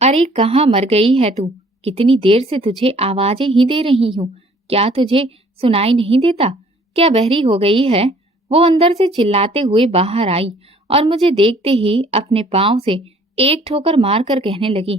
अरे कहाँ मर गई है तू? कितनी देर से तुझे आवाजें ही दे रही हूँ। क्या तुझे सुनाई नहीं देता? क्या बहरी हो गई है? वो अंदर से चिल्लाते हुए बाहर आई और मुझे देखते ही अपने पांव से एक ठोकर मारकर कहने लगी,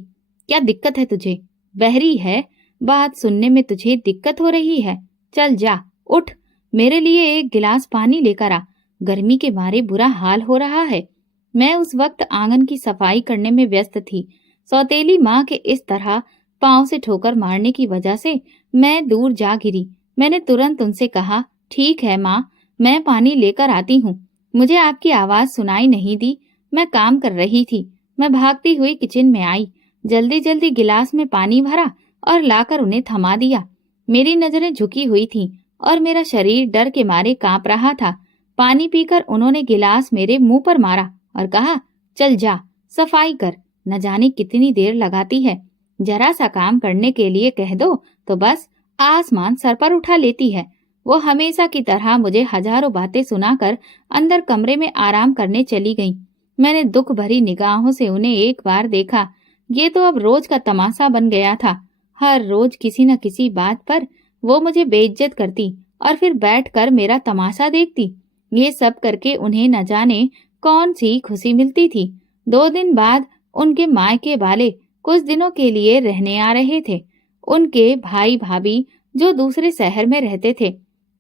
क्या दिक्कत है तुझे? बहरी है? बात सुनने में तुझे दिक्कत हो रही है? चल जा, उठ, मेरे लिए एक गिलास पानी लेकर आ। गर्मी के मारे बुरा हाल हो रहा है। मैं उस वक्त आंगन की सफाई करने में व्यस्त थी। सौतेली माँ के इस तरह पांव से ठोकर मारने की वजह से मैं दूर जा गिरी। मैंने तुरंत उनसे कहा, ठीक है माँ, मैं पानी लेकर आती हूँ। मुझे आपकी आवाज सुनाई नहीं दी। मैं काम कर रही थी। मैं भागती हुई किचन में आई, जल्दी जल्दी गिलास में पानी भरा और लाकर उन्हें थमा दिया। मेरी नजरें झुकी हुई थीं और मेरा शरीर डर के मारे कांप रहा था। पानी पीकर उन्होंने गिलास मेरे मुंह पर मारा और कहा, चल जा, सफाई कर। न जाने कितनी देर लगाती है। जरा सा काम करने के लिए कह दो तो बस आसमान सर पर उठा लेती है। वो हमेशा की तरह मुझे हजारों बातें सुनाकर अंदर कमरे में आराम करने चली गईं। मैंने दुख भरी निगाहों से उन्हें एक बार देखा। ये तो अब रोज का तमाशा बन गया था। हर रोज किसी न किसी बात पर वो मुझे बेइज्जत करती और फिर बैठकर मेरा तमाशा देखती। ये सब करके उन्हें न जाने कौन सी खुशी मिलती थी। 2 दिन बाद उनके मायके वाले कुछ दिनों के लिए रहने आ रहे थे। उनके भाई भाभी जो दूसरे शहर में रहते थे,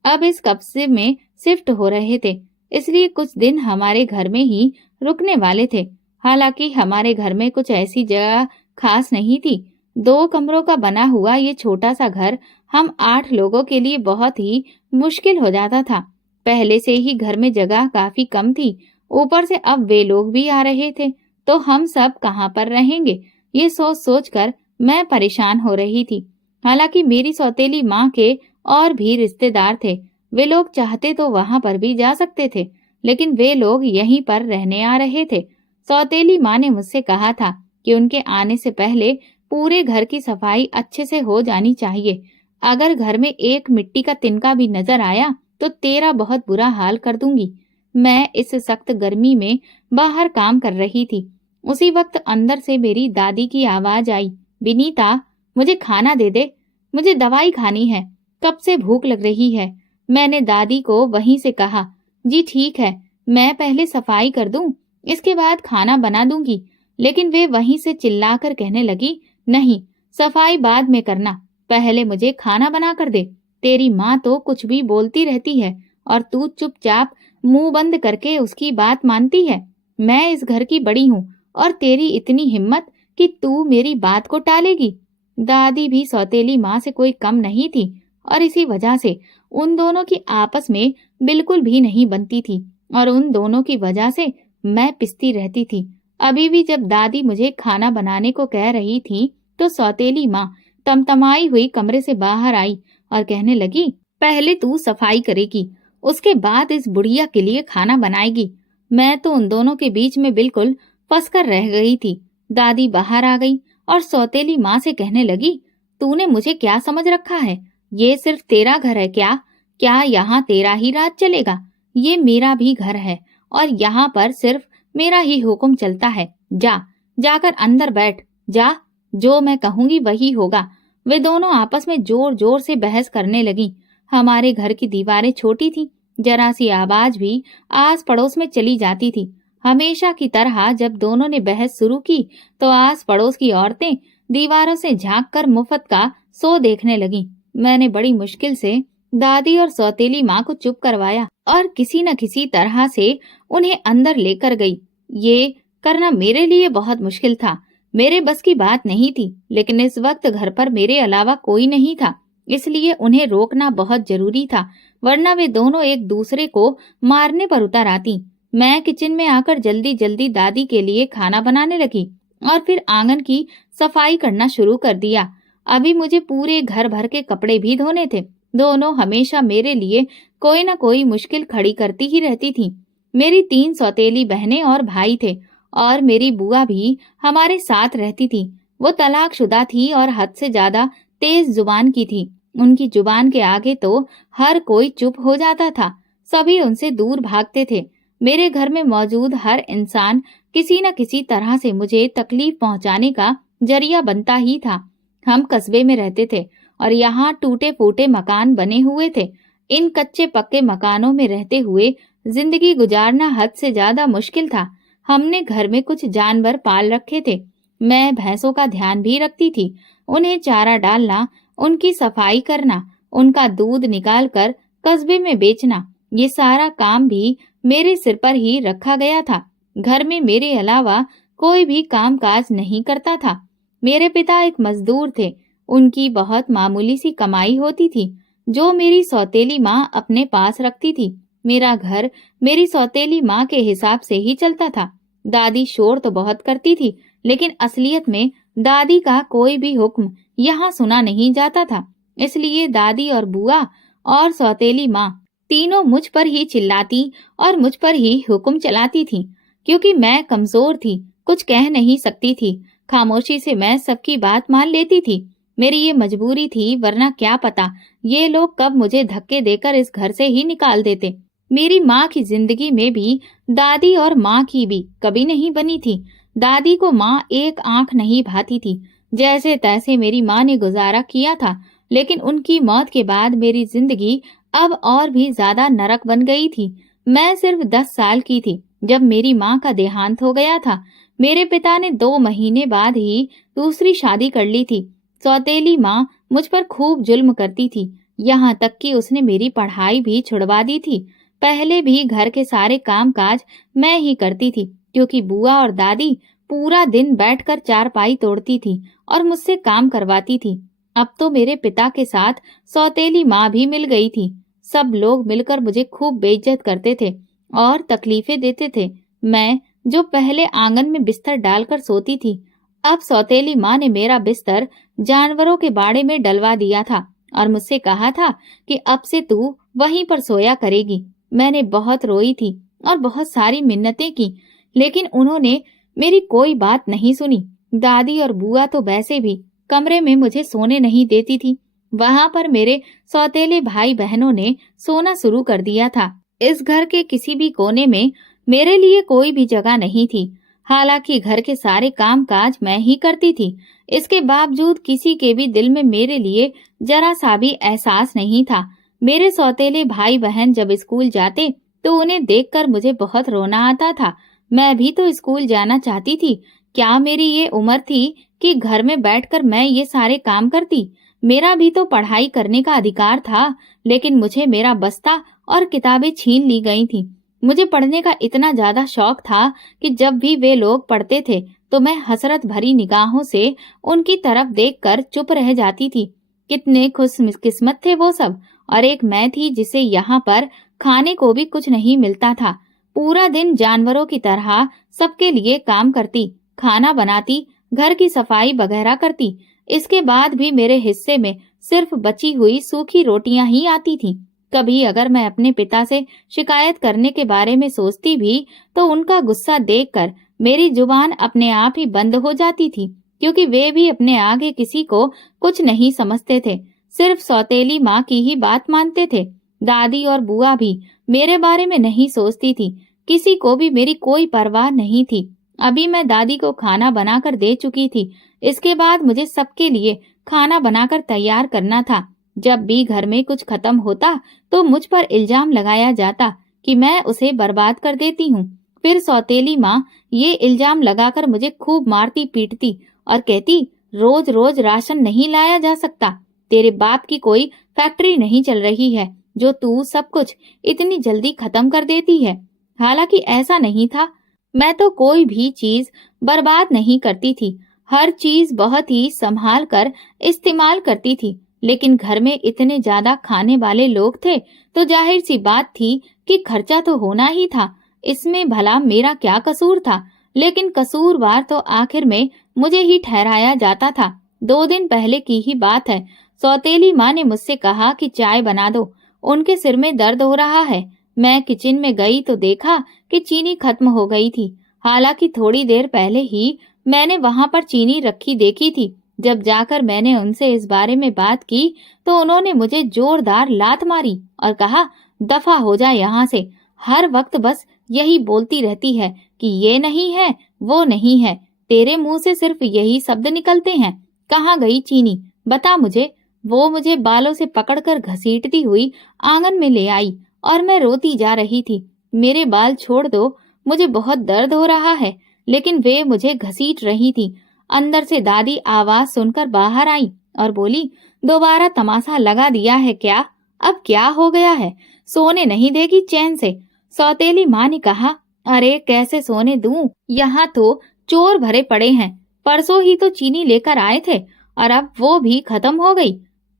अब इस कब्जे में शिफ्ट हो रहे थे, इसलिए कुछ दिन हमारे घर में ही रुकने वाले थे। हालांकि हमारे घर में कुछ ऐसी जगह खास नहीं थी। 2 कमरों का बना हुआ ये छोटा सा घर हम 8 लोगों के लिए बहुत ही मुश्किल हो जाता था। पहले से ही घर में जगह काफी कम थी, ऊपर से अब वे लोग भी आ रहे थे, तो हम सब कहाँ पर रहेंगे? ये सोच सोच कर मैं परेशान हो रही थी। हालांकि मेरी सौतेली माँ के और भी रिश्तेदार थे। वे लोग चाहते तो वहां पर भी जा सकते थे, लेकिन वे लोग यहीं पर रहने आ रहे थे। सौतेली माँ ने मुझसे कहा था कि उनके आने से पहले पूरे घर की सफाई अच्छे से हो जानी चाहिए। अगर घर में एक मिट्टी का तिनका भी नजर आया तो तेरा बहुत बुरा हाल कर दूंगी। मैं इस सख्त गर्मी में बाहर काम कर रही थी। उसी वक्त अंदर से मेरी दादी की आवाज आई, विनीता, मुझे खाना दे दे, मुझे दवाई खानी है, कब से भूख लग रही है। मैंने दादी को वहीं से कहा, जी ठीक है, मैं पहले सफाई कर दूं, इसके बाद खाना बना दूंगी। लेकिन वे वहीं से चिल्लाकर कहने लगी, नहीं, सफाई बाद में करना, पहले मुझे खाना बना कर दे। तेरी माँ तो कुछ भी बोलती रहती है और तू चुपचाप मुंह बंद करके उसकी बात मानती है। मैं इस घर की बड़ी हूँ और तेरी इतनी हिम्मत कि तू मेरी बात को टालेगी। दादी भी सौतेली माँ से कोई कम नहीं थी और इसी वजह से उन दोनों की आपस में बिल्कुल भी नहीं बनती थी और उन दोनों की वजह से मैं पिसती रहती थी। अभी भी जब दादी मुझे खाना बनाने को कह रही थी तो सौतेली माँ तमतमाई हुई कमरे से बाहर आई और कहने लगी, पहले तू सफाई करेगी, उसके बाद इस बुढ़िया के लिए खाना बनाएगी। मैं तो उन दोनों के बीच में बिल्कुल फंसकर रह गई थी। दादी बाहर आ गई और सौतेली माँ से कहने लगी, तूने मुझे क्या समझ रखा है? ये सिर्फ तेरा घर है क्या? क्या यहाँ तेरा ही राज चलेगा? ये मेरा भी घर है और यहाँ पर सिर्फ मेरा ही हुक्म चलता है। जा, जाकर अंदर बैठ, जा, जो मैं कहूंगी वही होगा। वे दोनों आपस में जोर जोर से बहस करने लगी। हमारे घर की दीवारें छोटी थी, जरा सी आवाज भी आस पड़ोस में चली जाती थी। हमेशा की तरह जब दोनों ने बहस शुरू की तो आस पड़ोस की औरतें दीवारों से झांककर मुफ्त का शो देखने लगीं। मैंने बड़ी मुश्किल से दादी और सौतेली माँ को चुप करवाया और किसी न किसी तरह से उन्हें अंदर लेकर गई। ये करना मेरे लिए बहुत मुश्किल था, मेरे बस की बात नहीं थी, लेकिन इस वक्त घर पर मेरे अलावा कोई नहीं था, इसलिए उन्हें रोकना बहुत जरूरी था, वरना वे दोनों एक दूसरे को मारने पर उतर आती। मैं किचन में आकर जल्दी जल्दी दादी के लिए खाना बनाने लगी और फिर आंगन की सफाई करना शुरू कर दिया। अभी मुझे पूरे घर भर के कपड़े भी धोने थे। दोनों हमेशा मेरे लिए कोई न कोई मुश्किल खड़ी करती ही रहती थी। मेरी 3 सौतेली बहनें और भाई थे और मेरी बुआ भी हमारे साथ रहती थी। वो तलाकशुदा थी और हद से ज्यादा तेज जुबान की थी। उनकी जुबान के आगे तो हर कोई चुप हो जाता था, सभी उनसे दूर भागते थे। मेरे घर में मौजूद हर इंसान किसी न किसी तरह से मुझे तकलीफ पहुंचाने का जरिया बनता ही था। हम कस्बे में रहते थे और यहाँ टूटे फूटे मकान बने हुए थे। इन कच्चे पक्के मकानों में रहते हुए जिंदगी गुजारना हद से ज्यादा मुश्किल था। हमने घर में कुछ जानवर पाल रखे थे। मैं भैंसों का ध्यान भी रखती थी। उन्हें चारा डालना, उनकी सफाई करना, उनका दूध निकाल कर कस्बे में बेचना, ये सारा काम भी मेरे सिर पर ही रखा गया था। घर में मेरे अलावा कोई भी काम काज नहीं करता था। मेरे पिता एक मजदूर थे। उनकी बहुत मामूली सी कमाई होती थी जो मेरी सौतेली माँ अपने पास रखती थी। मेरा घर मेरी सौतेली माँ के हिसाब से ही चलता था। दादी शोर तो बहुत करती थी, लेकिन असलियत में दादी का कोई भी हुक्म यहाँ सुना नहीं जाता था। इसलिए दादी और बुआ और सौतेली माँ तीनों मुझ पर ही चिल्लाती और मुझ पर ही हुक्म चलाती थी। क्योंकि मैं कमजोर थी, कुछ कह नहीं सकती थी। खामोशी से मैं सबकी बात मान लेती थी। मेरी ये मजबूरी थी, वरना क्या पता ये लोग कब मुझे धक्के देकर इस घर से ही निकाल देते। मेरी माँ की जिंदगी में भी दादी और माँ की भी कभी नहीं बनी थी। दादी को माँ एक आंख नहीं भाती थी। जैसे तैसे मेरी माँ ने गुजारा किया था, लेकिन उनकी मौत के बाद मेरी जिंदगी अब और भी ज्यादा नरक बन गई थी। मैं सिर्फ 10 साल की थी जब मेरी माँ का देहांत हो गया था। मेरे पिता ने 2 महीने बाद ही दूसरी शादी कर ली थी। सौतेली माँ मुझ पर खूब जुल्म करती थी, यहाँ तक कि उसने मेरी पढ़ाई भी छुड़वा दी थी। पहले भी घर के सारे काम काज मैं ही करती थी, क्योंकि बुआ और दादी पूरा दिन बैठकर चारपाई तोड़ती थी और मुझसे काम करवाती थी। अब तो मेरे पिता के साथ सौतेली माँ भी मिल गई थी। सब लोग मिलकर मुझे खूब बेइज्जत करते थे और तकलीफें देते थे। मैं जो पहले आंगन में बिस्तर डालकर सोती थी, अब सौतेली माँ ने मेरा बिस्तर जानवरों के बाड़े में डलवा दिया था और मुझसे कहा था कि अब से तू वहीं पर सोया करेगी। मैंने बहुत रोई थी और बहुत सारी मिन्नतें की, लेकिन उन्होंने मेरी कोई बात नहीं सुनी। दादी और बुआ तो वैसे भी कमरे में मुझे सोने नहीं देती थी। वहां पर मेरे सौतेले भाई बहनों ने सोना शुरू कर दिया था। इस घर के किसी भी कोने में मेरे लिए कोई भी जगह नहीं थी। हालांकि घर के सारे काम काज मैं ही करती थी, इसके बावजूद किसी के भी दिल में मेरे लिए जरा सा भी एहसास नहीं था। मेरे सौतेले भाई बहन जब स्कूल जाते तो उन्हें देखकर मुझे बहुत रोना आता था। मैं भी तो स्कूल जाना चाहती थी। क्या मेरी ये उम्र थी कि घर में बैठकर मैं ये सारे काम करती? मेरा भी तो पढ़ाई करने का अधिकार था, लेकिन मुझे मेरा बस्ता और किताबें छीन ली गई थी। मुझे पढ़ने का इतना ज्यादा शौक था कि जब भी वे लोग पढ़ते थे तो मैं हसरत भरी निगाहों से उनकी तरफ देखकर चुप रह जाती थी। कितने खुशकिस्मत थे वो सब, और एक मैं थी जिसे यहाँ पर खाने को भी कुछ नहीं मिलता था। पूरा दिन जानवरों की तरह सबके लिए काम करती, खाना बनाती, घर की सफाई वगैरह करती। इसके बाद भी मेरे हिस्से में सिर्फ बची हुई सूखी रोटियां ही आती थीं। कभी अगर मैं अपने पिता से शिकायत करने के बारे में सोचती भी तो उनका गुस्सा देखकर मेरी जुबान अपने आप ही बंद हो जाती थी, क्योंकि वे भी अपने आगे किसी को कुछ नहीं समझते थे, सिर्फ सौतेली माँ की ही बात मानते थे। दादी और बुआ भी मेरे बारे में नहीं सोचती थी, किसी को भी मेरी कोई परवाह नहीं थी। अभी मैं दादी को खाना बनाकर दे चुकी थी, इसके बाद मुझे सबके लिए खाना बनाकर तैयार करना था। जब भी घर में कुछ खत्म होता तो मुझ पर इल्जाम लगाया जाता कि मैं उसे बर्बाद कर देती हूँ। फिर सौतेली माँ ये इल्जाम लगाकर मुझे खूब मारती पीटती और कहती, रोज रोज राशन नहीं लाया जा सकता। तेरे बाप की कोई फैक्ट्री नहीं चल रही है जो तू सब कुछ इतनी जल्दी खत्म कर देती है। हालांकि ऐसा नहीं था। मैं तो कोई भी चीज बर्बाद नहीं करती थी, हर चीज बहुत ही संभाल कर इस्तेमाल करती थी। लेकिन घर में इतने ज्यादा खाने वाले लोग थे तो जाहिर सी बात थी कि खर्चा तो होना ही था। इसमें भला मेरा क्या कसूर था? लेकिन कसूरवार तो आखिर में मुझे ही ठहराया जाता था। 2 दिन पहले की ही बात है। सौतेली माँ ने मुझसे कहा कि चाय बना दो, उनके सिर में दर्द हो रहा है। मैं किचन में गई तो देखा कि चीनी खत्म हो गई थी। हालांकि थोड़ी देर पहले ही मैंने वहां पर चीनी रखी देखी थी। जब जाकर मैंने उनसे इस बारे में बात की तो उन्होंने मुझे जोरदार लात मारी और कहा, दफा हो जा यहाँ से। हर वक्त बस यही बोलती रहती है कि ये नहीं है, वो नहीं है। तेरे मुंह से सिर्फ यही शब्द निकलते हैं। कहाँ गई चीनी, बता मुझे। वो मुझे बालों से पकड़कर घसीटती हुई आंगन में ले आई और मैं रोती जा रही थी। मेरे बाल छोड़ दो, मुझे बहुत दर्द हो रहा है। लेकिन वे मुझे घसीट रही थी। अंदर से दादी आवाज सुनकर बाहर आई और बोली, दोबारा तमाशा लगा दिया है क्या? अब क्या हो गया है? सोने नहीं देगी चैन से? सौतेली माँ ने कहा, अरे कैसे सोने दूं, यहाँ तो चोर भरे पड़े हैं। परसों ही तो चीनी लेकर आए थे और अब वो भी खत्म हो गई।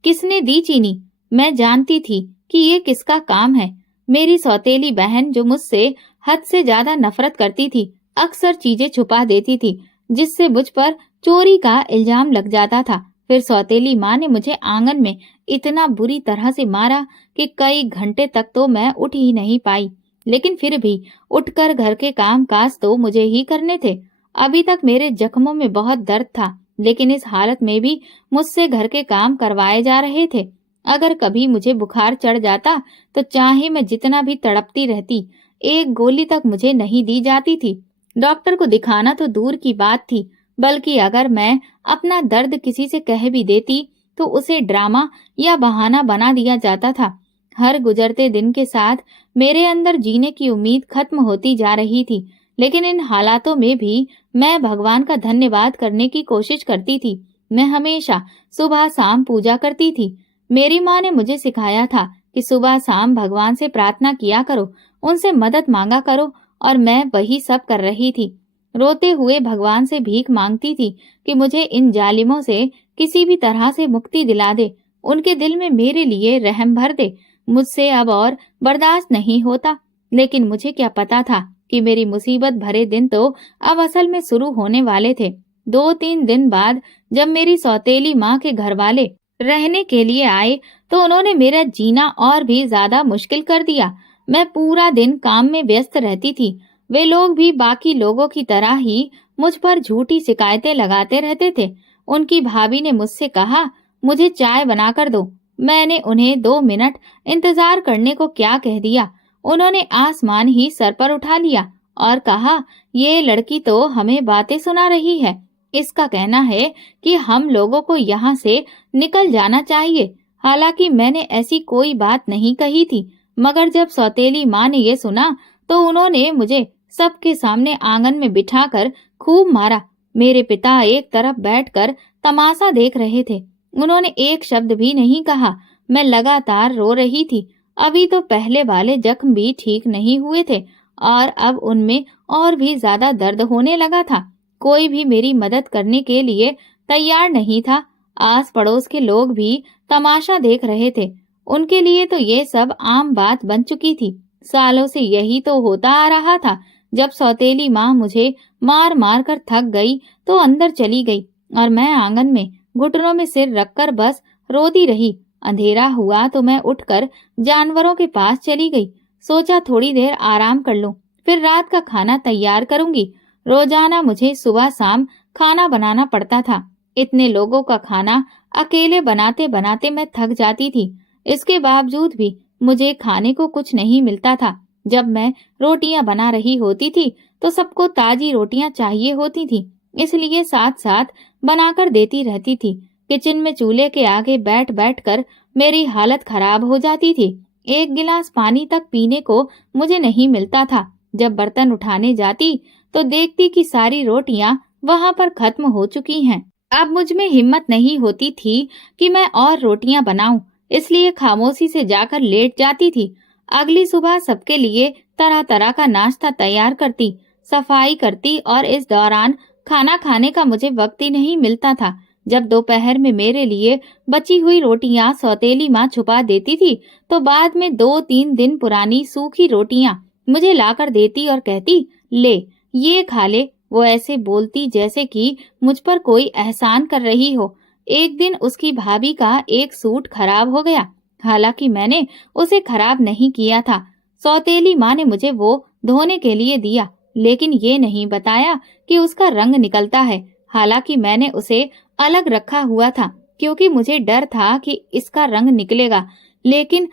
किसने दी चीनी? मैं जानती थी कि ये किसका काम है। मेरी सौतेली बहन जो मुझसे हद से ज्यादा नफरत करती थी, अक्सर चीजें छुपा देती थी जिससे मुझ पर चोरी का इल्जाम लग जाता था। फिर सौतेली माँ ने मुझे आंगन में इतना बुरी तरह से मारा कि कई घंटे तक तो मैं उठ ही नहीं पाई। लेकिन फिर भी उठकर घर के काम काज तो मुझे ही करने थे। अभी तक मेरे जख्मों में बहुत दर्द था, लेकिन इस हालत में भी मुझसे घर के काम करवाए जा रहे थे। अगर कभी मुझे बुखार चढ़ जाता तो चाहे मैं जितना भी तड़पती रहती, एक गोली तक मुझे नहीं दी जाती थी। डॉक्टर को दिखाना तो दूर की बात थी, बल्कि अगर मैं अपना दर्द किसी से कह भी देती तो उसे ड्रामा या बहाना बना दिया जाता था। हर गुजरते दिन के साथ मेरे अंदर जीने की उम्मीद खत्म होती जा रही थी। लेकिन इन हालातों में भी मैं भगवान का धन्यवाद करने की कोशिश करती थी। मैं हमेशा सुबह शाम पूजा करती थी। मेरी माँ ने मुझे सिखाया था कि सुबह शाम भगवान से प्रार्थना किया करो, उनसे मदद मांगा करो, और मैं वही सब कर रही थी। रोते हुए भगवान से भीख मांगती थी कि मुझे इन जालिमों से किसी भी तरह से मुक्ति दिला दे, उनके दिल में मेरे लिए रहम भर दे। मुझसे अब और बर्दाश्त नहीं होता। लेकिन मुझे क्या पता था कि मेरी मुसीबत भरे दिन तो अब असल में शुरू होने वाले थे। 2-3 दिन बाद जब मेरी सौतेली माँ के घर वाले रहने के लिए आए तो उन्होंने मेरा जीना और भी ज्यादा मुश्किल कर दिया। मैं पूरा दिन काम में व्यस्त रहती थी। वे लोग भी बाकी लोगों की तरह ही मुझ पर झूठी शिकायतें लगाते रहते थे। उनकी भाभी ने मुझसे कहा, मुझे चाय बनाकर दो। मैंने उन्हें 2 मिनट इंतजार करने को क्या कह दिया। उन्होंने आसमान ही सर पर उठा लिया और कहा, ये लड़की तो हमें बातें सुना रही है। इसका कहना है कि हम लोगों को यहाँ से निकल जाना चाहिए। हालांकि मैंने ऐसी कोई बात नहीं कही थी, मगर जब सौतेली माँ ने ये सुना तो उन्होंने मुझे सबके सामने आंगन में बिठाकर खूब मारा। मेरे पिता एक तरफ बैठकर तमाशा देख रहे थे। उन्होंने एक शब्द भी नहीं कहा। मैं लगातार रो रही थी। अभी तो पहले वाले जख्म भी ठीक नहीं हुए थे और अब उनमें और भी ज्यादा दर्द होने लगा था। कोई भी मेरी मदद करने के लिए तैयार नहीं था। आस पड़ोस के लोग भी तमाशा देख रहे थे। उनके लिए तो ये सब आम बात बन चुकी थी। सालों से यही तो होता आ रहा था। जब सौतेली माँ मुझे मार मार कर थक गई तो अंदर चली गई और मैं आंगन में घुटनों में सिर रखकर बस रोती रही। अंधेरा हुआ तो मैं उठकर जानवरों के पास चली गई। सोचा थोड़ी देर आराम कर लूं, फिर रात का खाना तैयार करूंगी। रोजाना मुझे सुबह शाम खाना बनाना पड़ता था। इतने लोगों का खाना अकेले बनाते बनाते मैं थक जाती थी। इसके बावजूद भी मुझे खाने को कुछ नहीं मिलता था। जब मैं रोटियां बना रही होती थी तो सबको ताजी रोटियां चाहिए होती थी, इसलिए साथ साथ बनाकर देती रहती थी। किचन में चूल्हे के आगे बैठ बैठ कर मेरी हालत खराब हो जाती थी। एक गिलास पानी तक पीने को मुझे नहीं मिलता था। जब बर्तन उठाने जाती तो देखती कि सारी रोटियां वहां पर खत्म हो चुकी हैं। अब मुझ में हिम्मत नहीं होती थी कि मैं और रोटियां बनाऊं, इसलिए खामोशी से जाकर लेट जाती थी। अगली सुबह सबके लिए तरह तरह का नाश्ता तैयार करती, सफाई करती और इस दौरान खाना खाने का मुझे वक्त ही नहीं मिलता था। जब दोपहर में मेरे लिए बची हुई रोटियां सौतेली माँ छुपा देती थी तो बाद में 2-3 दिन पुरानी सूखी रोटियां मुझे लाकर देती और कहती, ले ये खा ले। वो ऐसे बोलती जैसे कि मुझ पर कोई एहसान कर रही हो। एक दिन उसकी भाभी का एक सूट खराब हो गया। हालांकि मैंने उसे खराब नहीं किया था। सौतेली माँ ने मुझे वो धोने के लिए दिया, लेकिन ये नहीं बताया कि उसका रंग निकलता है। हालांकि मैंने उसे अलग रखा हुआ था क्योंकि मुझे डर था कि इसका रंग निकलेगा। लेकिन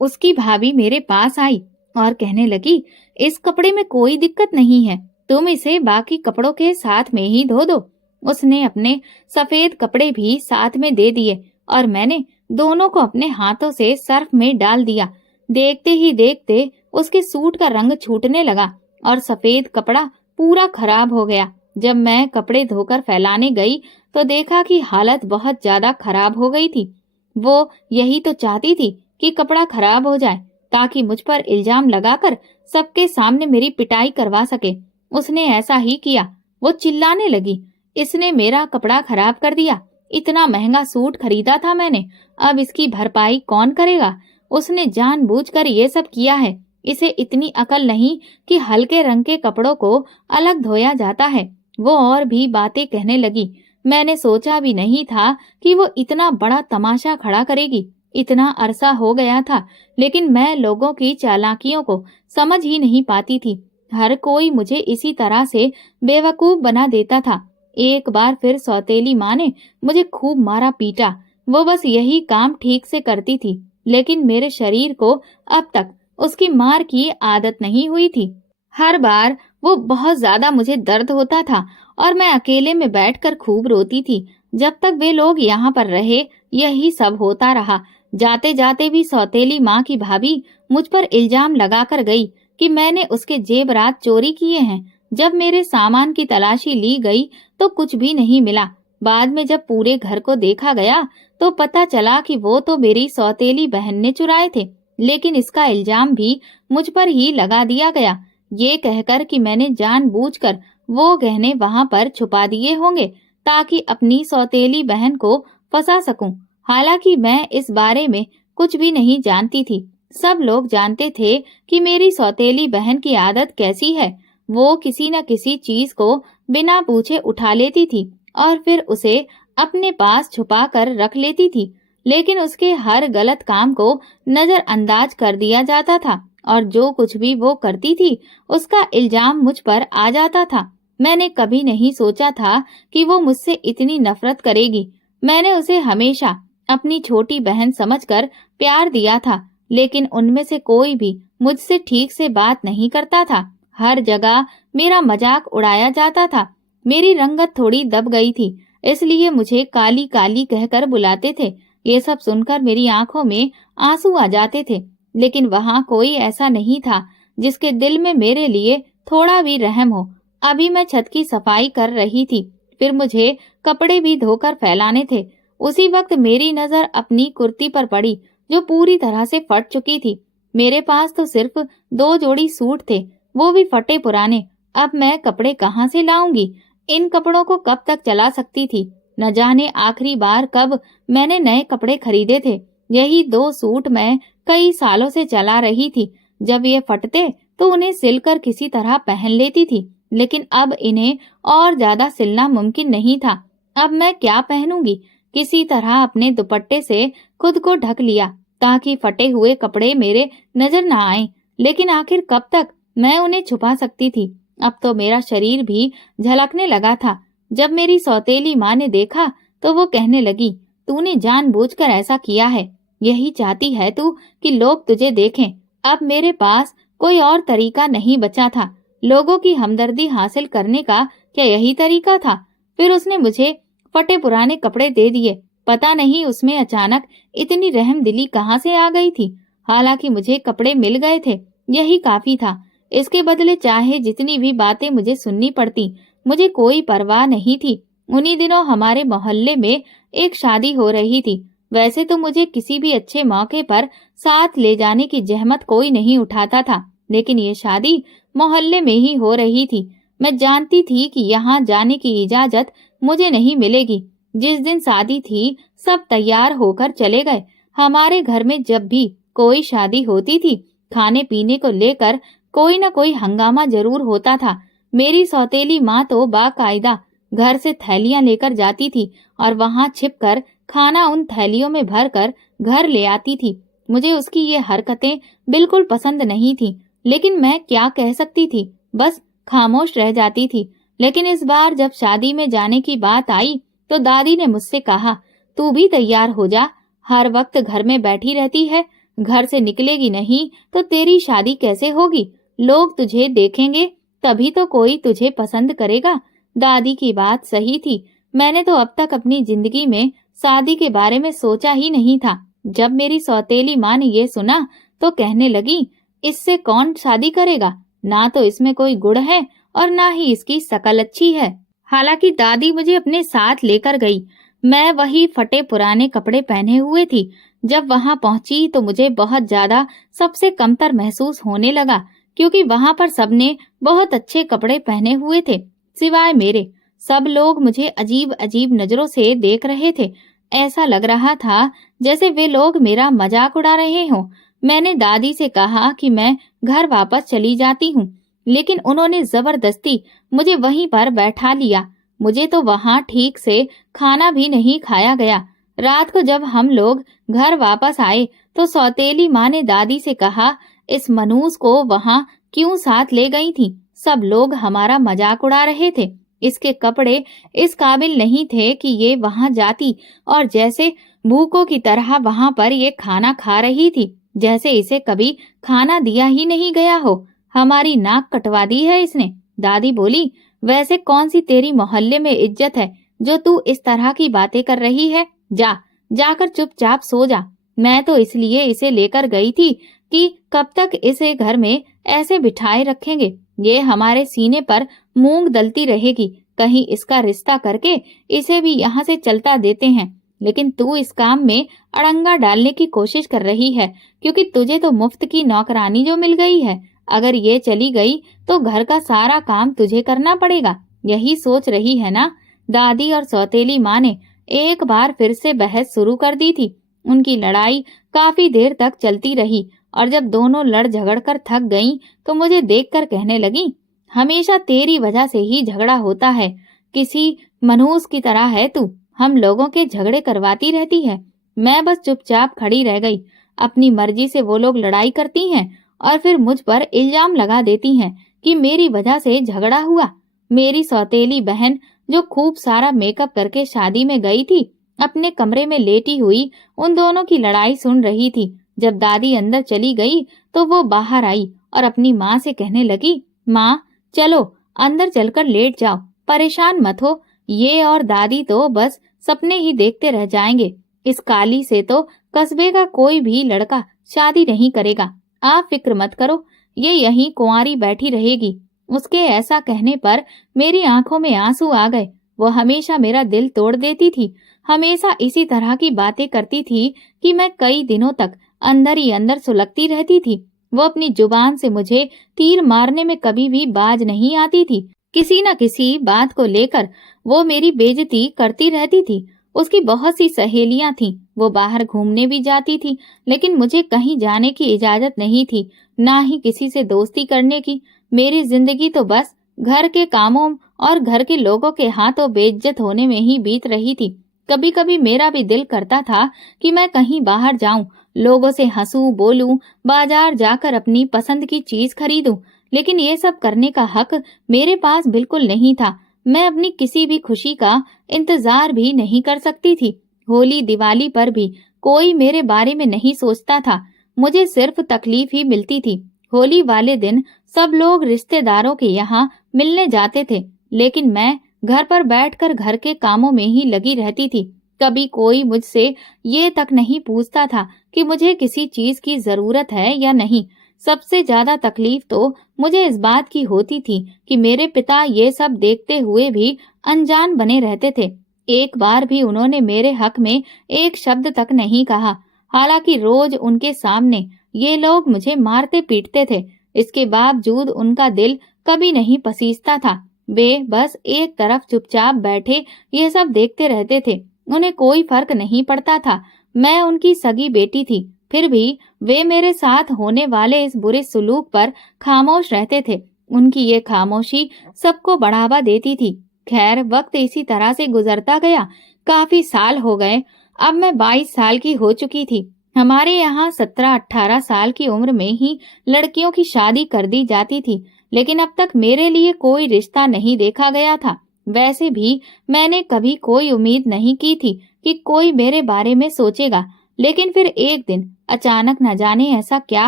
उसकी भाभी मेरे पास आई और कहने लगी, इस कपड़े में कोई दिक्कत नहीं है, तुम इसे बाकी कपड़ों के साथ में ही धो दो। उसने अपने सफेद कपड़े भी साथ में दे दिए और मैंने दोनों को अपने हाथों से सर्फ में डाल दिया। देखते ही देखते उसके सूट का रंग छूटने लगा और सफेद कपड़ा पूरा खराब हो गया। जब मैं कपड़े धोकर फैलाने गई तो देखा कि हालत बहुत ज्यादा खराब हो गई थी। वो यही तो चाहती थी कि कपड़ा खराब हो जाए ताकि मुझ पर इल्जाम लगाकर सबके सामने मेरी पिटाई करवा सके। उसने ऐसा ही किया। वो चिल्लाने लगी, इसने मेरा कपड़ा खराब कर दिया। इतना महंगा सूट खरीदा था मैंने, अब इसकी भरपाई कौन करेगा? उसने जानबूझकर ये सब किया है। इसे इतनी अकल नहीं कि हल्के रंग के कपड़ों को अलग धोया जाता है। वो और भी बातें कहने लगी। मैंने सोचा भी नहीं था कि वो इतना बड़ा तमाशा खड़ा करेगी। इतना अरसा हो गया था, लेकिन मैं लोगों की चालाकियों को समझ ही नहीं पाती थी। हर कोई मुझे इसी तरह से बेवकूफ बना देता था। एक बार फिर सौतेली माँ ने मुझे खूब मारा पीटा। वो बस यही काम ठीक से करती थी, लेकिन मेरे शरीर को अब तक उसकी मार की आदत नहीं हुई थी। हर बार वो बहुत ज्यादा मुझे दर्द होता था और मैं अकेले में बैठकर खूब रोती थी। जब तक वे लोग यहाँ पर रहे यही सब होता रहा। जाते जाते भी सौतेली माँ की भाभी मुझ पर इल्जाम लगाकर गई कि मैंने उसके जेवरात चोरी किए हैं। जब मेरे सामान की तलाशी ली गई तो कुछ भी नहीं मिला। बाद में जब पूरे घर को देखा गया तो पता चला कि वो तो मेरी सौतेली बहन ने चुराए थे, लेकिन इसका इल्जाम भी मुझ पर ही लगा दिया गया, ये कहकर कि मैंने जानबूझकर वो गहने वहां पर छुपा दिए होंगे ताकि अपनी सौतेली बहन को फंसा सकूं। हालांकि मैं इस बारे में कुछ भी नहीं जानती थी। सब लोग जानते थे कि मेरी सौतेली बहन की आदत कैसी है। वो किसी न किसी चीज को बिना पूछे उठा लेती थी और फिर उसे अपने पास छुपा कर रख लेती थी, लेकिन उसके हर गलत काम को नजरअंदाज कर दिया जाता था और जो कुछ भी वो करती थी उसका इल्जाम मुझ पर आ जाता था। मैंने कभी नहीं सोचा था कि वो मुझसे इतनी नफरत करेगी। मैंने उसे हमेशा अपनी छोटी बहन समझकर प्यार दिया था, लेकिन उनमें से कोई भी मुझसे ठीक से बात नहीं करता था। हर जगह मेरा मजाक उड़ाया जाता था। मेरी रंगत थोड़ी दब गई थी, इसलिए मुझे काली काली कहकर बुलाते थे। ये सब सुनकर मेरी आंखों में आंसू आ जाते थे, लेकिन वहाँ कोई ऐसा नहीं था जिसके दिल में मेरे लिए थोड़ा भी रहम हो। अभी मैं छत की सफाई कर रही थी, फिर मुझे कपड़े भी धोकर फैलाने थे। उसी वक्त मेरी नजर अपनी कुर्ती पर पड़ी जो पूरी तरह से फट चुकी थी। मेरे पास तो सिर्फ 2 जोड़ी सूट थे, वो भी फटे पुराने। अब मैं कपड़े कहाँ से लाऊंगी? इन कपड़ों को कब तक चला सकती थी? न जाने आखिरी बार कब मैंने नए कपड़े खरीदे थे। यही 2 सूट मैं कई सालों से चला रही थी। जब ये फटते तो उन्हें सिलकर किसी तरह पहन लेती थी, लेकिन अब इन्हें और ज्यादा सिलना मुमकिन नहीं था। अब मैं क्या पहनूंगी? किसी तरह अपने दुपट्टे से खुद को ढक लिया ताकि फटे हुए कपड़े मेरे नजर न आए, लेकिन आखिर कब तक मैं उन्हें छुपा सकती थी? अब तो मेरा शरीर भी झलकने लगा था। जब मेरी सौतेली माँ ने देखा तो वो कहने लगी, तूने जानबूझकर ऐसा किया है। यही चाहती है तू कि लोग तुझे देखें। अब मेरे पास कोई और तरीका नहीं बचा था। लोगों की हमदर्दी हासिल करने का क्या यही तरीका था? फिर उसने मुझे फटे पुराने कपड़े दे दिए। पता नहीं उसमें अचानक इतनी रहमदिली कहाँ से आ गई थी। हालांकि मुझे कपड़े मिल गए थे, यही काफी था। इसके बदले चाहे जितनी भी बातें मुझे सुननी पड़ती, मुझे कोई परवाह नहीं थी। उन्हीं दिनों हमारे मोहल्ले में एक शादी हो रही थी। वैसे तो मुझे किसी भी अच्छे मौके पर साथ ले जाने की जहमत कोई नहीं उठाता था, लेकिन ये शादी मोहल्ले में ही हो रही थी। मैं जानती थी कि यहाँ जाने की इजाजत मुझे नहीं मिलेगी। जिस दिन शादी थी सब तैयार होकर चले गए। हमारे घर में जब भी कोई शादी होती थी, खाने पीने को लेकर कोई न कोई हंगामा जरूर होता था। मेरी सौतेली माँ तो बाकायदा घर से थैलियां लेकर जाती थी और वहां छिपकर खाना उन थैलियों में भरकर घर ले आती थी। मुझे उसकी ये हरकतें बिल्कुल पसंद नहीं थी, लेकिन मैं क्या कह सकती थी? बस खामोश रह जाती थी। लेकिन इस बार जब शादी में जाने की बात आई तो दादी ने मुझसे कहा, तू भी तैयार हो जा। हर वक्त घर में बैठी रहती है, घर से निकलेगी नहीं तो तेरी शादी कैसे होगी? लोग तुझे देखेंगे तभी तो कोई तुझे पसंद करेगा। दादी की बात सही थी। मैंने तो अब तक अपनी जिंदगी में शादी के बारे में सोचा ही नहीं था। जब मेरी सौतेली माँ ने ये सुना तो कहने लगी, इससे कौन शादी करेगा? ना तो इसमें कोई गुण है और ना ही इसकी शकल अच्छी है। हालांकि दादी मुझे अपने साथ लेकर गई। मैं वही फटे पुराने कपड़े पहने हुए थी। जब वहां पहुंची तो मुझे बहुत ज्यादा सबसे कमतर महसूस होने लगा, क्योंकि वहां पर सबने बहुत अच्छे कपड़े पहने हुए थे सिवाय मेरे। सब लोग मुझे अजीब अजीब नजरों से देख रहे थे। ऐसा लग रहा था जैसे वे लोग मेरा मजाक उड़ा रहे हों। मैंने दादी से कहा कि मैं घर वापस चली जाती हूँ, लेकिन उन्होंने जबरदस्ती मुझे वहीं पर बैठा लिया। मुझे तो वहां ठीक से खाना भी नहीं खाया गया। रात को जब हम लोग घर वापस आए तो सौतेली माँ ने दादी से कहा, इस मनूस को वहां क्यों साथ ले गई थी? सब लोग हमारा मजाक उड़ा रहे थे। इसके कपड़े इस काबिल नहीं थे कि ये वहां जाती और जैसे भूखों की तरह वहां पर ये खाना खा रही थी, जैसे इसे कभी खाना दिया ही नहीं गया हो। हमारी नाक कटवा दी है इसने। दादी बोली, वैसे कौन सी तेरी मोहल्ले में इज्जत है जो तू इस तरह की बातें कर रही है? जाकर चुपचाप सो जा। मैं तो इसलिए इसे लेकर गई थी कि कब तक इसे घर में ऐसे बिठाए रखेंगे। ये हमारे सीने पर मूंग दलती रहेगी। कहीं इसका रिश्ता करके इसे भी यहाँ से चलता देते हैं। लेकिन तू इस काम में अड़ंगा डालने की कोशिश कर रही है, क्योंकि तुझे तो मुफ्त की नौकरानी जो मिल गई है। अगर ये चली गई तो घर का सारा काम तुझे करना पड़ेगा। यही सोच रही है ना? दादी और सौतेली माँ ने एक बार फिर से बहस शुरू कर दी थी। उनकी लड़ाई काफी देर तक चलती रही और जब दोनों लड़ झगड़ कर थक गईं तो मुझे देखकर कहने लगी, हमेशा तेरी वजह से ही झगड़ा होता है। किसी मनहूस की तरह है तू। हम लोगों के झगड़े करवाती रहती है। मैं बस चुपचाप खड़ी रह गई। अपनी मर्जी से वो लोग लड़ाई करती हैं और फिर मुझ पर इल्जाम लगा देती हैं कि मेरी वजह से झगड़ा हुआ। मेरी सौतेली बहन जो खूब सारा मेकअप करके शादी में गई थी, अपने कमरे में लेटी हुई उन दोनों की लड़ाई सुन रही थी। जब दादी अंदर चली गई तो वो बाहर आई और अपनी माँ से कहने लगी, माँ चलो अंदर चलकर लेट जाओ, परेशान मत हो। ये और दादी तो बस सपने ही देखते रह जाएंगे। इस काली से तो कस्बे का कोई भी लड़का शादी नहीं करेगा। आप फिक्र मत करो, ये यहीं कुंवारी बैठी रहेगी। उसके ऐसा कहने पर मेरी आंखों में आंसू आ गए। वो हमेशा मेरा दिल तोड़ देती थी। हमेशा इसी तरह की बातें करती थी कि मैं कई दिनों तक अंदर ही अंदर सुलगती रहती थी। वो अपनी जुबान से मुझे तीर मारने में कभी भी बाज नहीं आती थी। किसी न किसी बात को लेकर वो मेरी बेइज्जती करती रहती थी। उसकी बहुत सी सहेलियां थीं। वो बाहर घूमने भी जाती थी, लेकिन मुझे कहीं जाने की इजाजत नहीं थी, ना ही किसी से दोस्ती करने की। मेरी जिंदगी तो बस घर के कामों और घर के लोगों के हाथों बेइज्जत होने में ही बीत रही थी। कभी कभी मेरा भी दिल करता था कि मैं कहीं बाहर जाऊं, लोगों से हंसूं, बोलूं, बाजार जाकर अपनी पसंद की चीज खरीदूं, लेकिन ये सब करने का हक मेरे पास बिल्कुल नहीं था। मैं अपनी किसी भी खुशी का इंतजार भी नहीं कर सकती थी। होली दिवाली पर भी कोई मेरे बारे में नहीं सोचता था। मुझे सिर्फ तकलीफ ही मिलती थी। होली वाले दिन सब लोग रिश्तेदारों के यहाँ मिलने जाते थे, लेकिन मैं घर पर बैठकर घर के कामों में ही लगी रहती थी। कभी कोई मुझसे ये तक नहीं पूछता था कि मुझे किसी चीज की जरूरत है या नहीं। सबसे ज्यादा तकलीफ तो मुझे इस बात की होती थी कि मेरे पिता ये सब देखते हुए भी अनजान बने रहते थे। एक बार भी उन्होंने मेरे हक में एक शब्द तक नहीं कहा। हालांकि रोज उनके सामने ये लोग मुझे मारते पीटते थे। इसके बावजूद उनका दिल कभी नहीं पसीजता था। वे बस एक तरफ चुपचाप बैठे ये सब देखते रहते थे। उन्हें कोई फर्क नहीं पड़ता था। मैं उनकी सगी बेटी थी, फिर भी वे मेरे साथ होने वाले इस बुरे सलूक पर खामोश रहते थे। उनकी ये खामोशी सबको बढ़ावा देती थी। खैर, वक्त इसी तरह से गुजरता गया। काफी साल हो गए। अब मैं 22 साल की हो चुकी थी। हमारे यहाँ 17-18 साल की उम्र में ही लड़कियों की शादी कर दी जाती थी, लेकिन अब तक मेरे लिए कोई रिश्ता नहीं देखा गया था। वैसे भी मैंने कभी कोई उम्मीद नहीं की थी कि कोई मेरे बारे में सोचेगा। लेकिन फिर एक दिन अचानक न जाने ऐसा क्या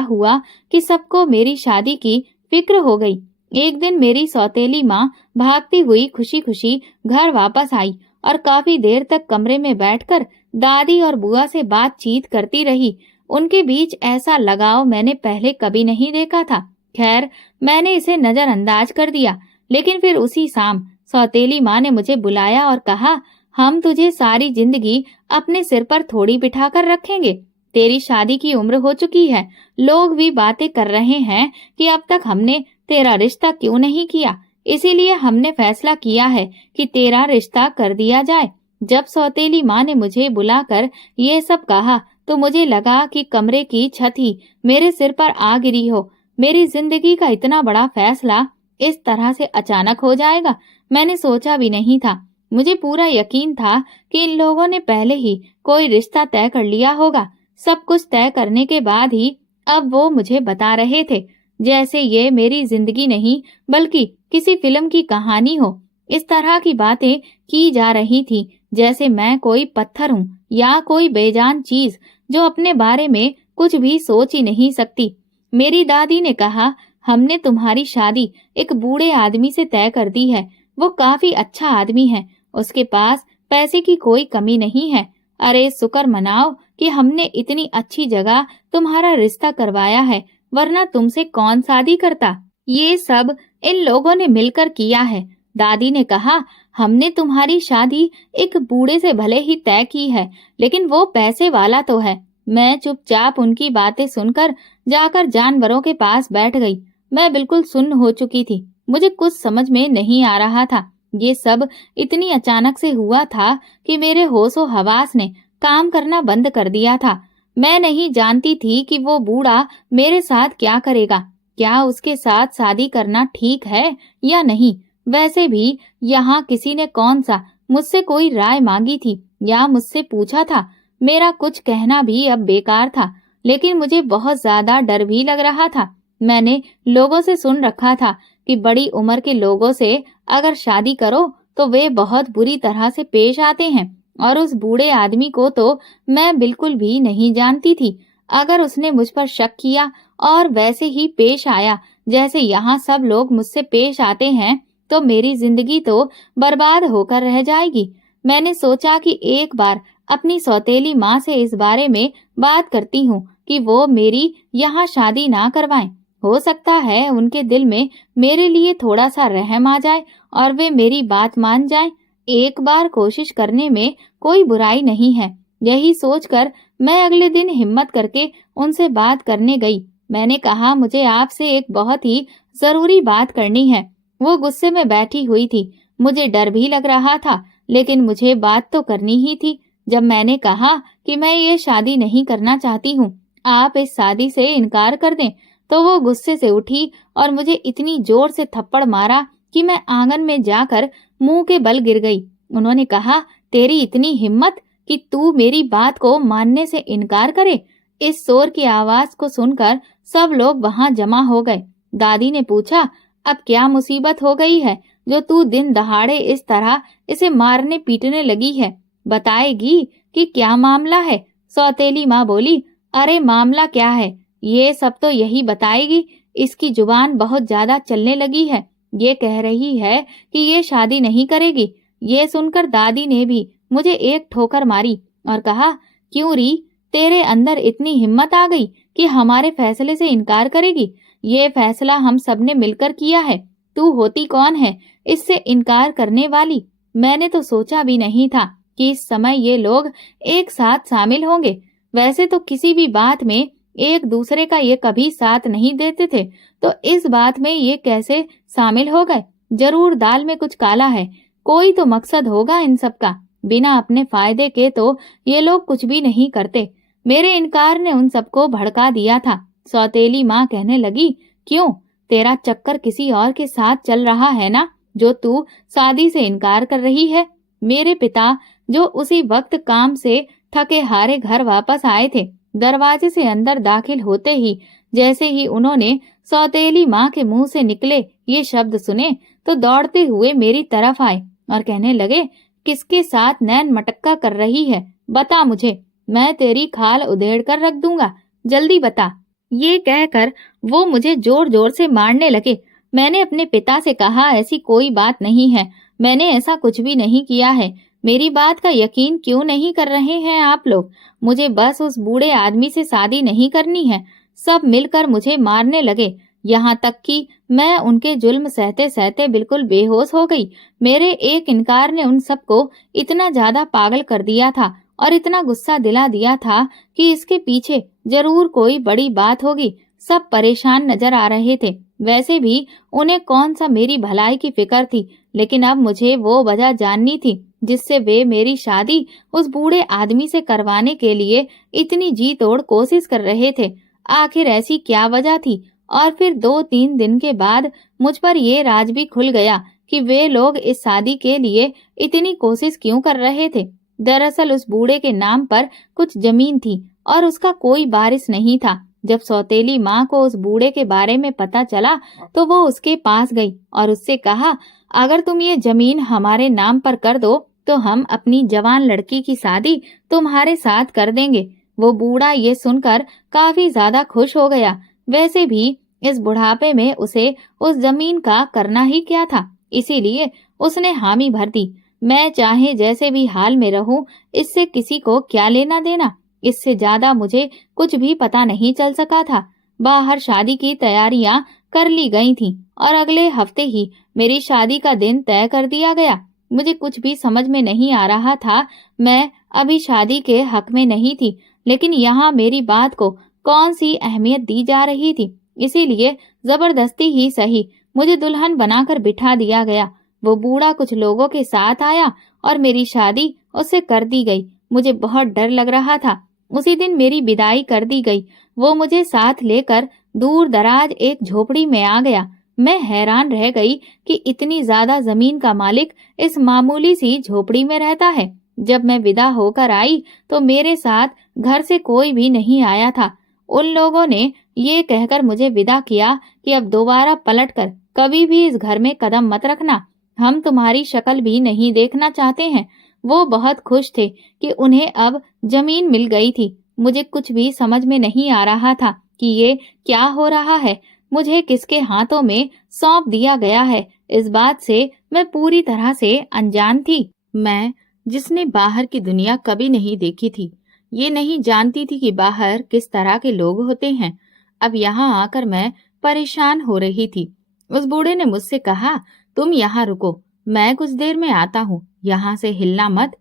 हुआ कि सबको मेरी शादी की फिक्र हो गई। एक दिन मेरी सौतेली माँ भागती हुई खुशी खुशी घर वापस आई और काफी देर तक कमरे में बैठकर दादी और बुआ से बातचीत करती रही। उनके बीच ऐसा लगाव मैंने पहले कभी नहीं देखा था। खैर, मैंने इसे नजरअंदाज कर दिया। लेकिन फिर उसी शाम सौतेली माँ ने मुझे बुलाया और कहा, हम तुझे सारी जिंदगी अपने सिर पर थोड़ी बिठाकर रखेंगे। तेरी शादी की उम्र हो चुकी है। लोग भी बातें कर रहे हैं कि अब तक हमने तेरा रिश्ता क्यों नहीं किया। इसीलिए हमने फैसला किया है कि तेरा रिश्ता कर दिया जाए। जब सौतेली माँ ने मुझे बुलाकर ये सब कहा तो मुझे लगा कि कमरे की छत ही मेरे सिर पर आ गिरी हो। मेरी जिंदगी का इतना बड़ा फैसला इस तरह से अचानक हो जाएगा, मैंने सोचा भी नहीं था। मुझे पूरा यकीन था कि इन लोगों ने पहले ही कोई रिश्ता तय कर लिया होगा। सब कुछ तय करने के बाद ही अब वो मुझे बता रहे थे, जैसे ये मेरी जिंदगी नहीं बल्कि किसी फिल्म की कहानी हो। इस तरह की बातें की जा रही थी जैसे मैं कोई पत्थर हूँ या कोई बेजान चीज जो अपने बारे में कुछ भी सोच ही नहीं सकती। मेरी दादी ने कहा, हमने तुम्हारी शादी एक बूढ़े आदमी से तय कर दी है। वो काफी अच्छा आदमी है, उसके पास पैसे की कोई कमी नहीं है। अरे शुक्र मनाओ कि हमने इतनी अच्छी जगह तुम्हारा रिश्ता करवाया है, वरना तुमसे कौन शादी करता। ये सब इन लोगों ने मिलकर किया है। दादी ने कहा, हमने तुम्हारी शादी एक बूढ़े से भले ही तय की है, लेकिन वो पैसे वाला तो है। मैं चुपचाप उनकी बातें सुनकर जाकर जानवरों के पास बैठ गई। मैं बिल्कुल सुन्न हो चुकी थी। मुझे कुछ समझ में नहीं आ रहा था। ये सब इतनी अचानक से हुआ था कि मेरे होशो हवास ने काम करना बंद कर दिया था। मैं नहीं जानती थी कि वो बूढ़ा मेरे साथ क्या करेगा। क्या उसके साथ शादी करना ठीक है या नहीं। वैसे भी यहाँ किसी ने कौन सा मुझसे कोई राय मांगी थी या मुझसे पूछा था। मेरा कुछ कहना भी अब बेकार था। लेकिन मुझे बहुत ज्यादा डर भी लग रहा था। मैंने लोगों से सुन रखा था कि बड़ी उम्र के लोगों से अगर शादी करो तो वे बहुत बुरी तरह से पेश आते हैं, और उस बूढ़े आदमी को तो मैं बिल्कुल भी नहीं जानती थी। अगर उसने मुझ पर शक किया और वैसे ही पेश आया जैसे यहाँ सब लोग मुझसे पेश आते हैं, तो मेरी जिंदगी तो बर्बाद होकर रह जाएगी। मैंने सोचा कि एक बार अपनी सौतेली माँ से इस बारे में बात करती हूँ कि वो मेरी यहाँ शादी ना करवाएं। हो सकता है उनके दिल में मेरे लिए थोड़ा सा रहम आ जाए और वे मेरी बात मान जाएं। एक बार कोशिश करने में कोई बुराई नहीं है। यही सोचकर मैं अगले दिन हिम्मत करके उनसे बात करने गई। मैंने कहा, मुझे आपसे एक बहुत ही जरूरी बात करनी है। वो गुस्से में बैठी हुई थी। मुझे डर भी लग रहा था, लेकिन मुझे बात तो करनी ही थी। जब मैंने कहा कि मैं ये शादी नहीं करना चाहती हूँ, आप इस शादी से इनकार कर दें, तो वो गुस्से से उठी और मुझे इतनी जोर से थप्पड़ मारा कि मैं आंगन में जाकर मुंह के बल गिर गई। उन्होंने कहा, तेरी इतनी हिम्मत कि तू मेरी बात को मानने से इनकार करे। इस शोर की आवाज को सुनकर सब लोग वहां जमा हो गए। दादी ने पूछा, अब क्या मुसीबत हो गई है जो तू दिन दहाड़े इस तरह इसे मारने पीटने लगी है। बताएगी कि क्या मामला है। सौतेली माँ बोली, अरे मामला क्या है, ये सब तो यही बताएगी। इसकी जुबान बहुत ज्यादा चलने लगी है। ये कह रही है कि ये शादी नहीं करेगी। ये सुनकर दादी ने भी मुझे एक ठोकर मारी और कहा, क्यों री, तेरे अंदर इतनी हिम्मत आ गई कि हमारे फैसले से इनकार करेगी। ये फैसला हम सबने मिलकर किया है। तू होती कौन है इससे इनकार करने वाली। मैंने तो सोचा भी नहीं था कि इस समय ये लोग एक साथ शामिल होंगे। वैसे तो किसी भी बात में एक दूसरे का ये कभी साथ नहीं देते थे, तो इस बात में ये कैसे शामिल हो गए। जरूर दाल में कुछ काला है। कोई तो मकसद होगा इन सब का। बिना अपने फायदे के तो ये लोग कुछ भी नहीं करते। मेरे इनकार ने उन सबको भड़का दिया था। सौतेली माँ कहने लगी, क्यों, तेरा चक्कर किसी और के साथ चल रहा है ना, जो तू शादी से इनकार कर रही है। मेरे पिता जो उसी वक्त काम से थके हारे घर वापस आए थे, दरवाजे से अंदर दाखिल होते ही जैसे ही उन्होंने सौतेली माँ के मुंह से निकले ये शब्द सुने, तो दौड़ते हुए मेरी तरफ आए और कहने लगे, किसके साथ नैन मटक्का कर रही है, बता मुझे, मैं तेरी खाल उधेड़ कर रख दूंगा, जल्दी बता। ये कहकर वो मुझे जोर जोर से मारने लगे। मैंने अपने पिता से कहा ऐसी कोई बात नहीं है, मैंने ऐसा कुछ भी नहीं किया है। मेरी बात का यकीन क्यों नहीं कर रहे हैं आप लोग? मुझे बस उस बूढ़े आदमी से शादी नहीं करनी है। सब मिलकर मुझे मारने लगे, यहाँ तक कि मैं उनके जुल्म सहते सहते बिल्कुल बेहोश हो गई। मेरे एक इनकार ने उन सबको इतना ज्यादा पागल कर दिया था और इतना गुस्सा दिला दिया था कि इसके पीछे जरूर कोई बड़ी बात होगी। सब परेशान नजर आ रहे थे। वैसे भी उन्हें कौन सा मेरी भलाई की फिक्र थी, लेकिन अब मुझे वो वजह जाननी थी जिससे वे मेरी शादी उस बूढ़े आदमी से करवाने के लिए इतनी जी तोड़ कोशिश कर रहे थे। आखिर ऐसी क्या वजह थी? और फिर 2-3 दिन के बाद मुझ पर ये राज भी खुल गया कि वे लोग इस शादी के लिए इतनी कोशिश क्यों कर रहे थे। दरअसल उस बूढ़े के नाम पर कुछ जमीन थी और उसका कोई वारिस नहीं था। जब सौतेली माँ को उस बूढ़े के बारे में पता चला तो वो उसके पास गई और उससे कहा, अगर तुम ये जमीन हमारे नाम पर कर दो तो हम अपनी जवान लड़की की शादी तुम्हारे साथ कर देंगे। वो बूढ़ा ये सुनकर काफी ज्यादा खुश हो गया। वैसे भी इस बुढ़ापे में उसे उस जमीन का करना ही क्या था, इसीलिए उसने हामी भर दी। मैं चाहे जैसे भी हाल में रहूं, इससे किसी को क्या लेना देना। इससे ज्यादा मुझे कुछ भी पता नहीं चल सका था। बाहर शादी की तैयारियां कर ली गई थीं और अगले हफ्ते ही मेरी शादी का दिन तय कर दिया गया। मुझे कुछ भी समझ में नहीं आ रहा था। मैं अभी शादी के हक में नहीं थी, लेकिन यहाँ मेरी बात को कौन सी अहमियत दी जा रही थी, इसीलिए जबरदस्ती ही सही मुझे दुल्हन बनाकर बिठा दिया गया। वो बूढ़ा कुछ लोगों के साथ आया और मेरी शादी उससे कर दी गई। मुझे बहुत डर लग रहा था। उसी दिन मेरी विदाई कर दी गई। वो मुझे साथ लेकर दूर दराज एक झोपड़ी में आ गया। मैं हैरान रह गई कि इतनी ज्यादा जमीन का मालिक इस मामूली सी झोपड़ी में रहता है। जब मैं विदा होकर आई तो मेरे साथ घर से कोई भी नहीं आया था। उन लोगों ने ये कहकर मुझे विदा किया कि अब दोबारा पलटकर कभी भी इस घर में कदम मत रखना, हम तुम्हारी शक्ल भी नहीं देखना चाहते हैं। वो बहुत खुश थे कि उन्हें अब जमीन मिल गई थी। मुझे कुछ भी समझ में नहीं आ रहा था कि ये क्या हो रहा है, मुझे किसके हाथों में सौंप दिया गया है। इस बात से मैं पूरी तरह से अनजान थी। मैं, जिसने बाहर की दुनिया कभी नहीं देखी थी, ये नहीं जानती थी कि बाहर किस तरह के लोग होते हैं। अब यहाँ आकर मैं परेशान हो रही थी। उस बूढ़े ने मुझसे कहा, तुम यहाँ रुको, मैं कुछ देर में आता हूँ, यहाँ से हिलना मत।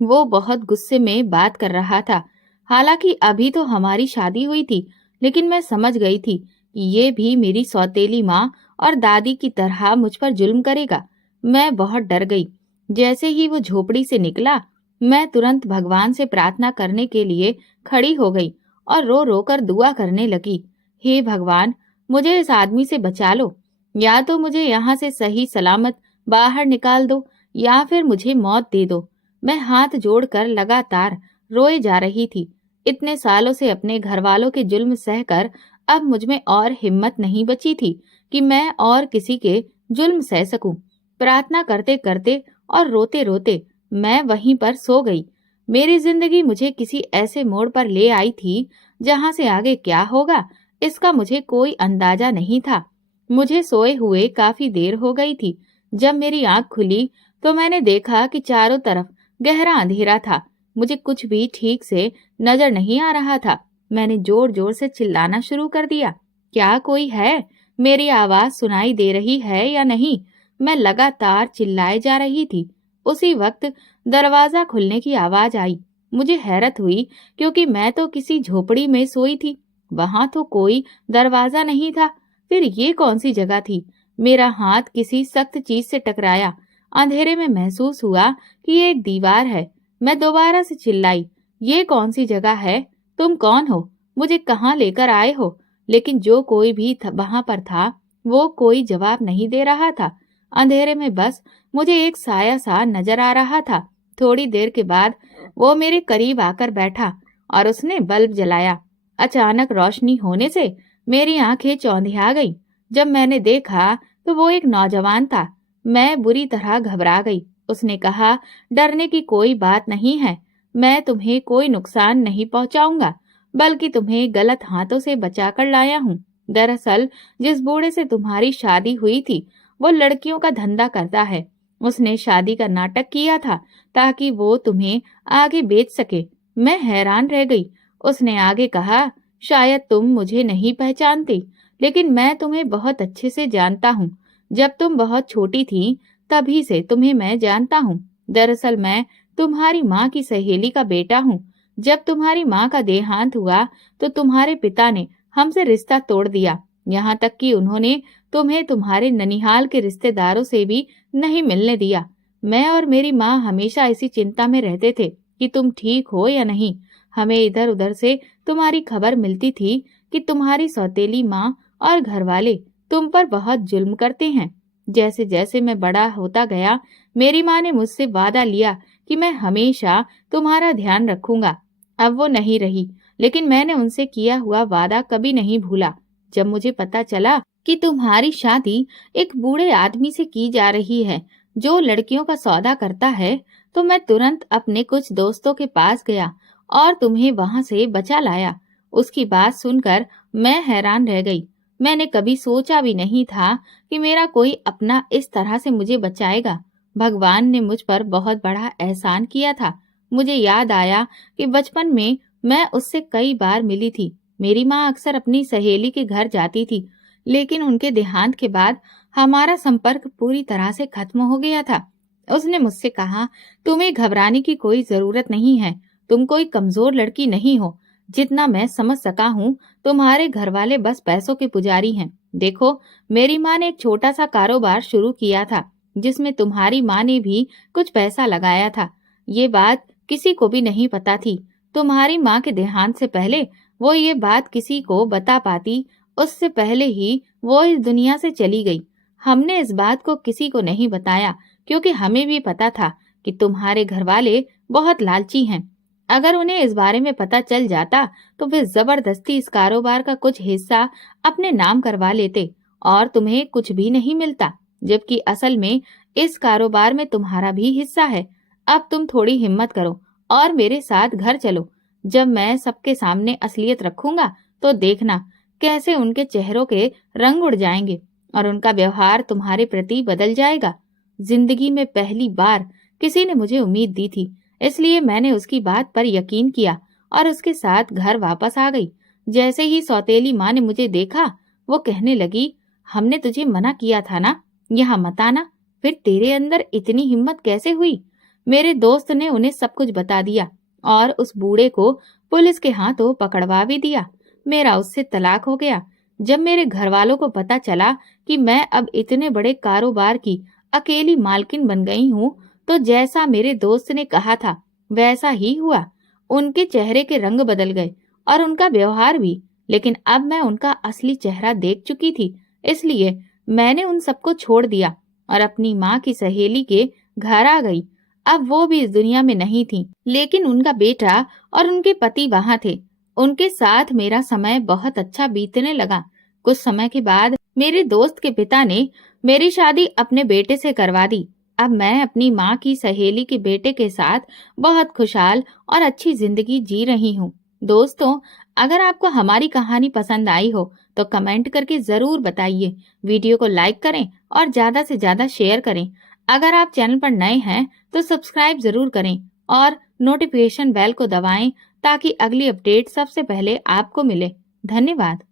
वो बहुत गुस्से में बात कर रहा था। हालांकि अभी तो हमारी शादी हुई थी, लेकिन मैं समझ गई थी कि ये भी मेरी सौतेली माँ और दादी की तरह मुझ पर जुल्म करेगा। मैं बहुत डर गई। जैसे ही वो झोपड़ी से निकला, मैं तुरंत भगवान से प्रार्थना करने के लिए खड़ी हो गई और रो रो कर दुआ करने लगी। हे भगवान, मुझे इस आदमी से बचा लो। या तो मुझे यहाँ से सही सलामत बाहर निकाल दो या फिर मुझे मौत दे दो। मैं हाथ जोड़कर लगातार रोए जा रही थी। इतने सालों से अपने घर वालों के जुल्म सहकर अब मुझ में और हिम्मत नहीं बची थी कि मैं और किसी के जुल्म सह सकूं। प्रार्थना करते करते और रोते रोते मैं वहीं पर सो गई। मेरी जिंदगी मुझे किसी ऐसे मोड़ पर ले आई थी जहां से आगे क्या होगा इसका मुझे कोई अंदाजा नहीं था। मुझे सोए हुए काफी देर हो गई थी। जब मेरी आंख खुली तो मैंने देखा कि चारों तरफ गहरा अंधेरा था। मुझे कुछ भी ठीक से नजर नहीं आ रहा था। मैंने जोर जोर से चिल्लाना शुरू कर दिया, क्या कोई है? मेरी आवाज सुनाई दे रही है या नहीं? मैं लगातार चिल्लाए जा रही थी। उसी वक्त दरवाजा खुलने की आवाज आई। मुझे हैरत हुई क्योंकि मैं तो किसी झोपड़ी में सोई थी, वहां तो कोई दरवाजा नहीं था। फिर ये कौन सी जगह थी? मेरा हाथ किसी सख्त चीज से टकराया। अंधेरे में महसूस हुआ कि ये एक दीवार है। मैं दोबारा से चिल्लाई, ये कौन सी जगह है? तुम कौन हो? मुझे कहाँ लेकर आए हो? लेकिन जो कोई भी वहां पर था वो कोई जवाब नहीं दे रहा था। अंधेरे में बस मुझे एक साया सा नजर आ रहा था। थोड़ी देर के बाद वो मेरे करीब आकर बैठा और उसने बल्ब जलाया। अचानक रोशनी होने से मेरी आंखें चौंधिया गई। जब मैंने देखा तो वो एक नौजवान था। मैं बुरी तरह घबरा गई। उसने कहा, डरने की कोई बात नहीं है, मैं तुम्हें कोई नुकसान नहीं पहुंचाऊंगा, बल्कि तुम्हें गलत हाथों से बचाकर लाया हूँ। दरअसल जिस बूढ़े से तुम्हारी शादी हुई थी वो लड़कियों का धंधा करता है। उसने शादी का नाटक किया था ताकि वो तुम्हें आगे बेच सके। मैं हैरान रह गई। उसने आगे कहा, शायद तुम मुझे नहीं पहचानती, लेकिन मैं तुम्हें बहुत अच्छे से जानता हूँ। जब तुम बहुत छोटी थी तभी से तुम्हें मैं जानता हूँ। दरअसल मैं तुम्हारी माँ की सहेली का बेटा हूँ। जब तुम्हारी माँ का देहांत हुआ तो तुम्हारे पिता ने हमसे रिश्ता तोड़ दिया। यहाँ तक कि उन्होंने तुम्हें तुम्हारे ननिहाल के रिश्तेदारों से भी नहीं मिलने दिया। मैं और मेरी माँ हमेशा इसी चिंता में रहते थे कि तुम ठीक हो या नहीं। हमें इधर उधर से तुम्हारी खबर मिलती थी कि तुम्हारी सौतेली माँ और घरवाले तुम पर बहुत जुल्म करते हैं। जैसे जैसे मैं बड़ा होता गया, मेरी माँ ने मुझसे वादा लिया कि मैं हमेशा तुम्हारा ध्यान रखूंगा। अब वो नहीं रही, लेकिन मैंने उनसे किया हुआ वादा कभी नहीं भूला। जब मुझे पता चला कि तुम्हारी शादी एक बूढ़े आदमी से की जा रही है जो लड़कियों का सौदा करता है, तो मैं तुरंत अपने कुछ दोस्तों के पास गया और तुम्हें वहां से बचा लाया। उसकी बात सुनकर मैं हैरान रह गई। मैंने कभी सोचा भी नहीं था कि मेरा कोई अपना इस तरह से मुझे बचाएगा। भगवान ने मुझ पर बहुत बड़ा एहसान किया था। मुझे याद आया कि बचपन में मैं उससे कई बार मिली थी। मेरी माँ अक्सर अपनी सहेली के घर जाती थी, लेकिन उनके देहांत के बाद हमारा संपर्क पूरी तरह से खत्म हो गया था। उसने मुझसे कहा, तुम्हें घबराने की कोई जरूरत नहीं है। तुम कोई कमजोर लड़की नहीं हो। जितना मैं समझ सका हूँ, तुम्हारे घर वाले बस पैसों के पुजारी हैं। देखो, मेरी माँ ने एक छोटा सा कारोबार शुरू किया था जिसमें तुम्हारी माँ ने भी कुछ पैसा लगाया था। ये बात किसी को भी नहीं पता थी। तुम्हारी माँ के देहांत से पहले वो ये बात किसी को बता पाती, उससे पहले ही वो इस दुनिया से चली गई। हमने इस बात को किसी को नहीं बताया क्योंकि हमें भी पता था कि तुम्हारे घर वाले बहुत लालची हैं। अगर उन्हें इस बारे में पता चल जाता तो वे जबरदस्ती इस कारोबार का कुछ हिस्सा अपने नाम करवा लेते और तुम्हें कुछ भी नहीं मिलता, जबकि असल में इस कारोबार में तुम्हारा भी हिस्सा है। अब तुम थोड़ी हिम्मत करो और मेरे साथ घर चलो। जब मैं सबके सामने असलियत रखूंगा तो देखना कैसे उनके चेहरों के रंग उड़ जाएंगे और उनका व्यवहार तुम्हारे प्रति बदल जाएगा। जिंदगी में पहली बार किसी ने मुझे उम्मीद दी थी, इसलिए मैंने उसकी बात पर यकीन किया और उसके साथ घर वापस आ गई। जैसे ही सौतेली माँ ने मुझे देखा, वो कहने लगी, हमने तुझे मना किया था ना, यहाँ मत आना। फिर तेरे अंदर इतनी हिम्मत कैसे हुई? मेरे दोस्त ने उन्हें सब कुछ बता दिया और उस बूढ़े को पुलिस के हाथों पकड़वा भी दिया। मेरा उससे तलाक हो गया। जब मेरे घर वालों को पता चला कि मैं अब इतने बड़े कारोबार की अकेली मालकिन बन गई हूँ, तो जैसा मेरे दोस्त ने कहा था वैसा ही हुआ। उनके चेहरे के रंग बदल गए और उनका व्यवहार भी, लेकिन अब मैं उनका असली चेहरा देख चुकी थी, इसलिए मैंने उन सबको छोड़ दिया और अपनी माँ की सहेली के घर आ गई। अब वो भी इस दुनिया में नहीं थी, लेकिन उनका बेटा और उनके पति वहां थे। उनके साथ मेरा समय बहुत अच्छा बीतने लगा। कुछ समय के बाद मेरे दोस्त के पिता ने मेरी शादी अपने बेटे से करवा दी। अब मैं अपनी माँ की सहेली के बेटे के साथ बहुत खुशहाल और अच्छी जिंदगी जी रही हूँ। दोस्तों, अगर आपको हमारी कहानी पसंद आई हो तो कमेंट करके जरूर बताइए। वीडियो को लाइक करें और ज्यादा से ज्यादा शेयर करें। अगर आप चैनल पर नए हैं तो सब्सक्राइब जरूर करें और नोटिफिकेशन बेल को दबाएं ताकि अगली अपडेट सबसे पहले आपको मिले। धन्यवाद।